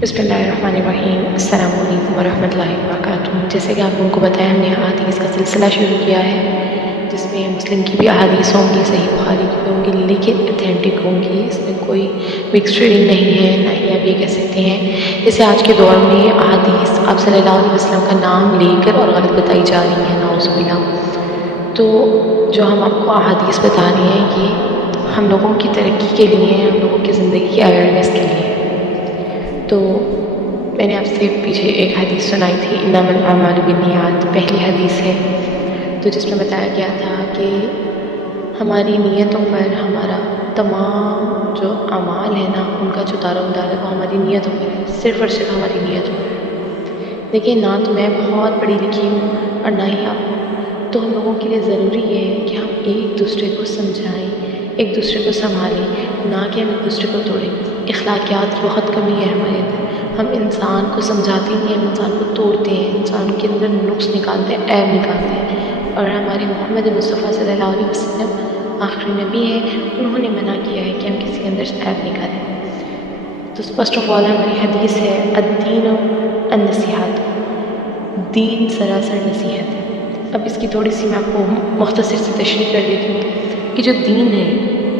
बिस्मिल्लाहिर्रहमानिर्रहीम। अस्सलाम वालेकुम वरहमतुल्लाहि वबरकातुहू। जैसे कि आप लोगों को बताया, हमने अहादीस का सिलसिला शुरू किया है जिसमें मुस्लिम की भी अहादीस होंगी, सही बुखारी की भी होंगी, लेकिन ऑथेंटिक होंगी। इसमें कोई मिक्स रीडिंग नहीं है, ना ही आप ये कह सकते हैं जैसे आज के दौर में अहादीस आप सल्लल्लाहु अलैहि वसल्लम का नाम लेकर और गलत बताई जा रही हैं, नाउज़ुबिल्लाह। तो जो हम आपको अहादीस बता रहे हैं ये हम लोगों की तरक्की के लिए, हम लोगों की ज़िंदगी की अवेयरनेस के लिए। तो मैंने आपसे पीछे एक हदीस सुनाई थी, इन्नमल अमालु बिन्नियात, पहली हदीस है, तो जिसमें बताया गया था कि हमारी नीयतों पर हमारा तमाम जो अमाल है ना, उनका जो दारोमदार है वो हमारी नीयतों पर है, सिर्फ़ और सिर्फ हमारी नीयतों पर। देखिए, ना तो मैं बहुत पढ़ी लिखी हूँ और ना ही आप, तो हम लोगों के लिए ज़रूरी ये है कि हम एक दूसरे को समझाएं, एक दूसरे को संभालें, ना कि हम एक दूसरे को तोड़ें। इखलाकियात की बहुत कमी है हमारे अंदर। हम इंसान को समझाते नहीं, हम इंसान को तोड़ते हैं, इंसान के अंदर नुक्स निकालते हैं, ऐब निकालते हैं। और हमारे मोहम्मद मुस्तफ़ा सल्लल्लाहु अलैहि वसल्लम आखिरी नबी हैं, उन्होंने मना किया है कि हम किसी के अंदर से ऐब निकालें। तो फर्स्ट ऑफ ऑल हमारी हदीस है अद्दीन अन-नसीहत, दीन सरासर नसीहत है। अब इसकी थोड़ी सी मैं आपको मुख्तसर से तशरीह कर देती हूँ कि जो दीन है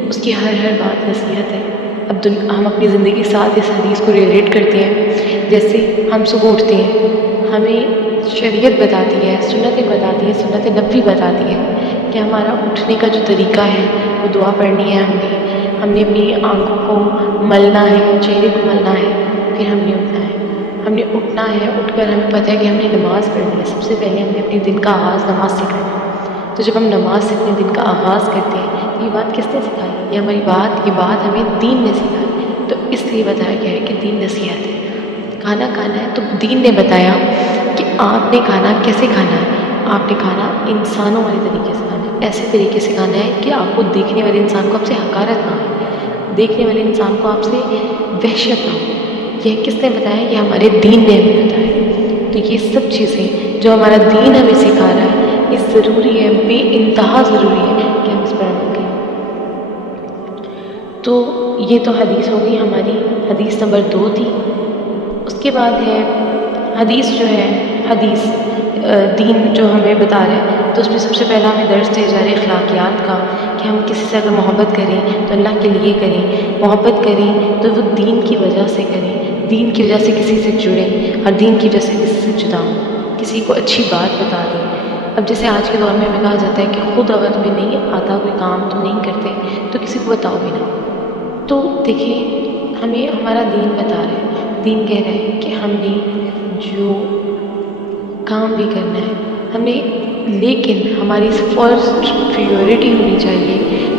उसकी हर बात नसीहत है। अब हम अपनी ज़िंदगी के साथ इस हदीस को रिलेट करते हैं। जैसे हम सुबह उठते हैं, हमें शरीयत बताती है, सुन्नतें बताती है, सुन्नत नबवी बताती है कि हमारा उठने का जो तरीका है वो दुआ पढ़नी है। हमने अपनी आँखों को मलना है, चेहरे को मलना है, फिर हमने उठना है। हमने उठना है, उठकर हमें पता है कि हमने नमाज़ पढ़नी है। सबसे पहले हमने अपने दिन का आगाज़ नमाज से करना है। तो जब हम नमाज से अपने दिन का आगाज़ करते हैं तो ये बात किसने सिखाई? ये ये बात हमें दीन ने सिखाई। तो इसलिए बताया गया है कि दीन नसीहत है। खाना खाना है तो दीन ने बताया कि आपने खाना कैसे खाना है। आपने खाना इंसानों वाले तरीके से खाना है, ऐसे तरीके से खाना है कि आपको देखने वाले इंसान को आपसे हकारत ना हो, देखने वाले इंसान को आपसे वहशत ना हो। यह किसने बताया? ये हमारे दीन ने हमें बताया। तो ये सब चीज़ें जो हमारा दीन हमें सिखा रहा है, ये ज़रूरी है, बेइंतहा ज़रूरी है कि हम इस पर अमल करें। तो ये तो हदीस हो गई हमारी, हदीस नंबर 2 थी। उसके बाद है हदीस जो है, हदीस दीन जो हमें बता रहा है, तो उसमें सबसे पहला हमें दर्स दिया जा रहा है अखलाकियात का कि हम किसी से अगर मोहब्बत करें तो अल्लाह के लिए करें, मोहब्बत करें तो वो दीन की वजह से करें, दीन की वजह से किसी से जुड़ें और दीन की वजह से किसी से जुदा हों, किसी को अच्छी बात बता दें। अब जैसे आज के दौर में हमें कहा जाता है कि खुद अगर तुम्हें नहीं आता कोई काम तुम नहीं करते तो किसी को बताओ भी ना। तो देखिए, हमें हमारा दीन बता रहा है, दीन कह रहा है कि हमने जो काम भी करना है हमने, लेकिन हमारी फर्स्ट प्रायोरिटी होनी चाहिए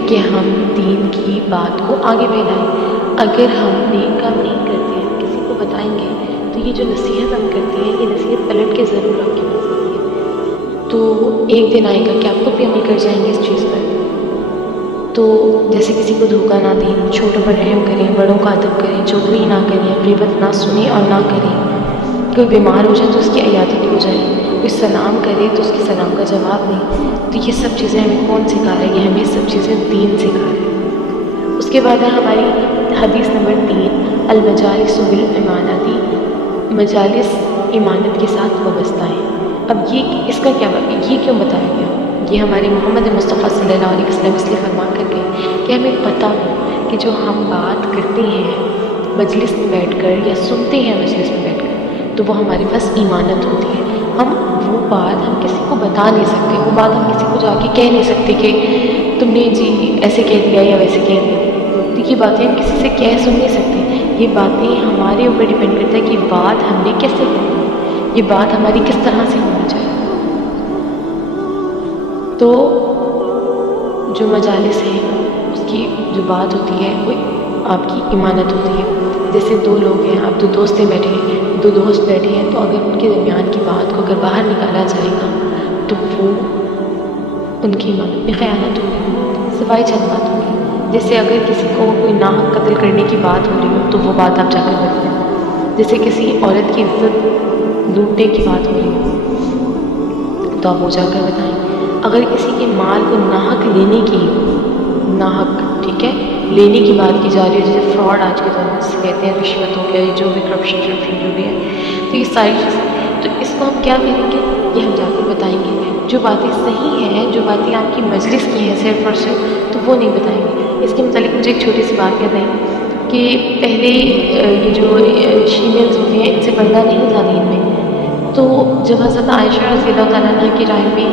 कि हम दीन की बात को आगे फैलाएं। अगर हम नेक काम नहीं करते हैं, किसी को बताएंगे, तो ये जो नसीहत हम करते हैं, ये नसीहत पलट के ज़रूर आपकी बन सकती है। तो एक दिन आएगा कि आप खुद भी अमल कर जाएंगे इस चीज़ पर। तो जैसे किसी को धोखा ना दें, छोटों पर रहम करें, बड़ों का अदब करें, चुगली ना करें, ग़ीबत ना सुने और ना करें। कोई बीमार हो जाए तो उसकी इयादत हो जाए, कोई सलाम करे तो उसकी सलाम का जवाब दें। तो ये सब चीज़ें हमें कौन सिखा रहा है? ये हमें सब चीज़ें दीन सिखा रहा है। उसके बाद है हमारी हदीस नंबर 3, अल-मजालिसु बिल इमानती, मजालिस इमानत के साथ वाबस्ता है। अब ये इसका क्या ये क्यों बताया गया? ये हमारे मोहम्मद मुस्तफ़ा सल्लल्लाहु अलैहि वसल्लम इसलिए फरमा कर गए कि हमें पता हो कि जो हम बात करते हैं मजलिस में बैठकर या सुनते हैं मजलिस में बैठकर, तो वो हमारे पास ईमानत होती है। हम वो बात हम किसी को बता नहीं सकते, वो बात हम किसी को जाके कह नहीं सकते कि तुमने जी ऐसे कह दिया या वैसे कह दिया। तो ये बातें हम किसी से कह सुन नहीं सकते। ये बातें हमारे ऊपर डिपेंड करता है कि बात हमने कैसे करनी है, ये बात हमारी किस तरह से होनी चाहिए। तो जो मजालिस है उसकी जो बात होती है वो आपकी ईमानत होती है। जैसे दो लोग हैं, आप दो दोस्तें बैठे हैं, दो दोस्त बैठे हैं, तो अगर उनके दरमियान की बात को अगर बाहर निकाला जाएगा तो वो उनकी ईमानत में ख़यानत होगी, सिवाय चंद बात होगी। जैसे अगर किसी को कोई नाहक कत्ल करने की बात हो रही हो तो वो बात आप जाकर बताएं। जैसे किसी औरत की इज्जत लूटने की बात हो रही हो तो आप वो जाकर बताएं। अगर किसी के माल को नाहक लेने की, नाहक, ठीक है, لینے کی بات کی جا رہی ہے، جیسے فراڈ آج کے دور میں سے کہتے ہیں، رشوت ہو گیا، جو بھی کرپشن جو بھی ہے، تو یہ ساری چیزیں، تو اس کو ہم کیا کریں گے، یہ ہم جا کے بتائیں گے. جو باتیں صحیح ہیں، جو باتیں آپ کی مجلس کی ہیں 100%، تو وہ نہیں بتائیں گے. اس کے متعلق مجھے ایک چھوٹی سی بات یاد آئی کہ پہلے یہ جو شیمیلز ہوتی ہیں، ان سے پردہ نہیں تھا دین میں. تو جب حضرت عائشہ رضی اللہ تعالیٰ عنہ کی رائے میں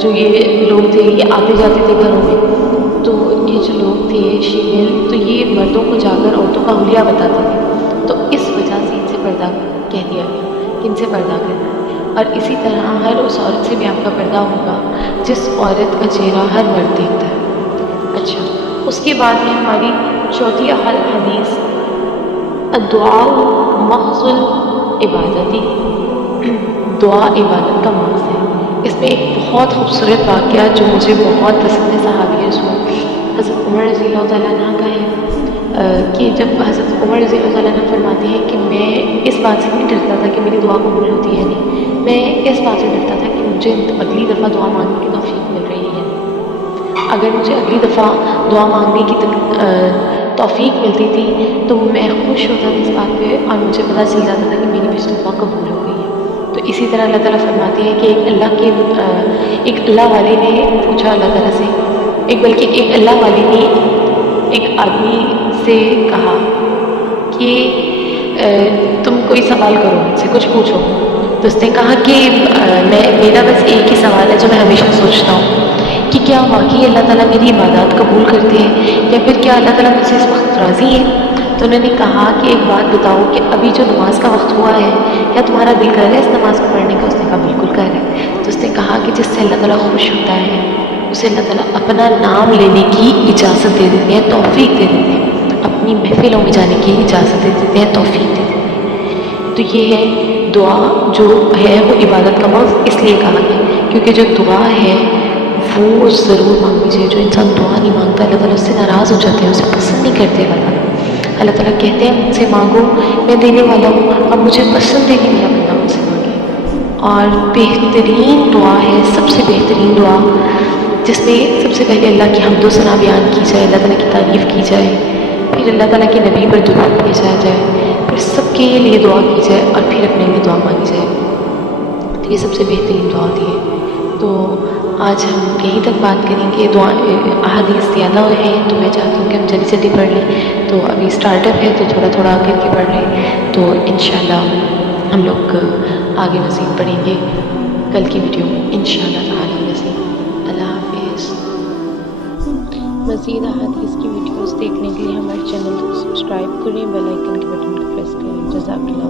جو یہ لوگ تھے، یہ آتے جاتے تھے گھروں میں، تو یہ جو لوگ تھے شیمیل، تو یہ مردوں کو جا کر عورتوں کا حلیہ بتاتے تھے. تو اس وجہ سے ان سے پردہ کہہ دیا گیا کہ ان سے پردہ کرنا ہے. اور اسی طرح ہر اس عورت سے بھی آپ کا پردہ ہوگا جس عورت کا چہرہ ہر مرد دیکھتا ہے. اچھا، اس کے بعد ہے ہماری چوتھی حدیث، الدعاء محض عبادتی، دعا عبادت کا محض ہے. اس میں ایک بہت خوبصورت واقعہ جو مجھے بہت پسند ہے صحابی رسول حضرت عمر رضی اللہ تعالیٰ عنہ کا ہے کہ جب حضرت عمر رضی اللہ تعالیٰ عنہ فرماتے ہیں کہ میں اس بات سے نہیں ڈرتا تھا کہ میری دعا قبول ہوتی ہے نہیں، میں اس بات سے ڈرتا تھا کہ مجھے اگلی دفعہ دعا مانگنے کی توفیق مل رہی ہے. اگر مجھے اگلی دفعہ دعا مانگنے کی توفیق ملتی تھی تو میں خوش ہوتا تھا اس بات پہ، اور مجھے پتہ چل جاتا تھا کہ میری پچھلی دعا قبول ہو گئی ہے. تو اسی طرح اللہ تعالیٰ فرماتے ہیں کہ ایک اللہ والے نے پوچھا اللہ تعالیٰ سے، ایک اللہ والے نے ایک آدمی سے کہا کہ تم کوئی سوال کرو، مجھ سے کچھ پوچھو. تو اس نے کہا کہ میرا بس ایک ہی سوال ہے جو میں ہمیشہ سوچتا ہوں کہ کیا واقعی اللہ تعالیٰ میری عبادات قبول کرتے ہیں، یا پھر کیا اللہ تعالیٰ مجھ سے اس وقت راضی ہے. تو انہوں نے کہا کہ ایک بات بتاؤ کہ ابھی جو نماز کا وقت ہوا ہے، کیا تمہارا دل کر رہا ہے اس نماز کو پڑھنے کا؟ اس نے کہا بالکل کر رہا ہے. تو اس نے کہا کہ جس سے اللہ تعالیٰ خوش ہوتا ہے اسے اللہ تعالیٰ اپنا نام لینے کی اجازت دے دیتے ہیں، توفیق دے دیتے ہیں، اپنی محفلوں میں جانے کی اجازت دے دیتے ہیں، توفیق دے دیتے ہیں. تو یہ ہے دعا جو ہے وہ عبادت کا محض اس لیے کہا گیا کیونکہ جو دعا ہے وہ ضرور مانگنی چاہیے. جو انسان دعا نہیں مانگتا اللہ تعالیٰ اس سے ناراض ہو جاتے ہیں، اسے پسند نہیں کرتے. اللہ تعالیٰ کہتے ہیں مجھ سے مانگو میں دینے والا ہوں، اب مجھے پسند ہے کہ میرا بندہ مجھ سے مانگے. اور بہترین دعا ہے، سب سے بہترین دعا، جس میں سب سے پہلے اللہ کی حمد و ثنا بیان کی جائے، اللہ تعالیٰ کی تعریف کی جائے، پھر اللہ تعالیٰ کے نبی پر درود بھیجا جائے، پھر سب کے لیے دعا کی جائے، اور پھر اپنے لیے دعا مانگی جائے. تو یہ سب سے بہترین دعا ہوتی ہے. تو آج ہم یہیں تک بات کریں گے. دعا احادیث زیادہ ہیں تو میں چاہتی ہوں کہ ہم جلدی جلدی پڑھ لیں. تو ابھی اسٹارٹ اپ ہے تو تھوڑا تھوڑا کر کے پڑھ رہے ہیں. تو انشاءاللہ ہم لوگ آگے مزید پڑھیں گے کل کی ویڈیو میں انشاءاللہ تعالی مزید. اللہ حافظ. مزید احادیث کی ویڈیوز دیکھنے کے لیے ہمارے چینل کو سبسکرائب کریں، بیل آئکن کے بٹن کو پریس کریں. جزاک اللہ.